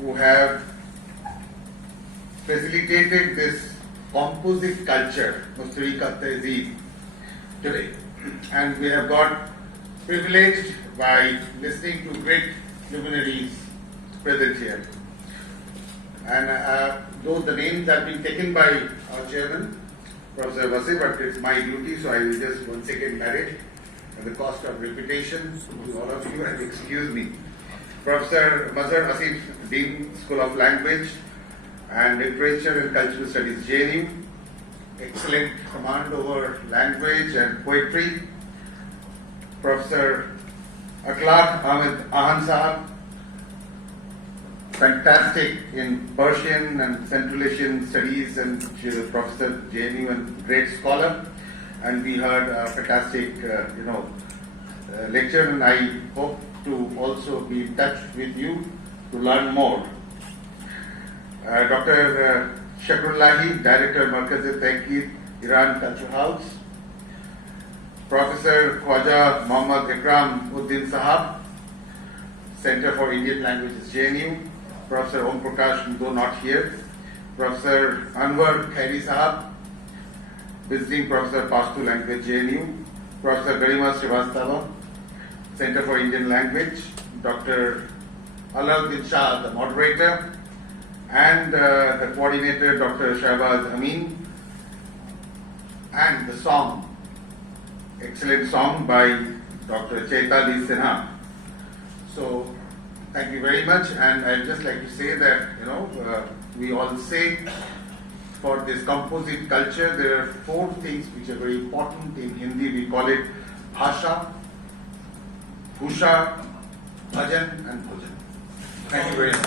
who have facilitated this composite culture of Tariqat Tehzeeb today. And we have got privileged by listening to great luminaries present here. And though the names have been taken by our chairman, Professor Vasi, but it's my duty, so I will just once again add it at the cost of repetition to all of you, and excuse me. Professor Mazhar Asif, Dean, School of Language and Literature and Cultural Studies, JNU. Excellent command over language and poetry. Professor Akhlaq Ahmed Ahan Sahab, fantastic in Persian and Central Asian studies, and she is a professor JNU and great scholar. And we heard a fantastic, lecture, and I hope to also be in touch with you to learn more. Dr. Shakrullahi, Director, Markaz-e-Tehqeeq, Iran Culture House. Professor Khwaja Muhammad Ikram Uddin Sahab, Center for Indian Languages, JNU. Professor Om Prakash, though not here. Professor Anwar Khairi Sahab, Visiting Professor Pashto Language, JNU. Professor Garima Srivastava, Center for Indian Language. Dr. Alauddin Shah, the moderator, and the coordinator, Dr. Shahbaz Amin, and the song, excellent song by Dr. Chaitali Sinha. So, thank you very much, and I'd just like to say that, we all say for this composite culture, there are 4 things which are very important. In Hindi, we call it Bhasha, Bhusha, Bhajan, and Bhujan. Thank you very much.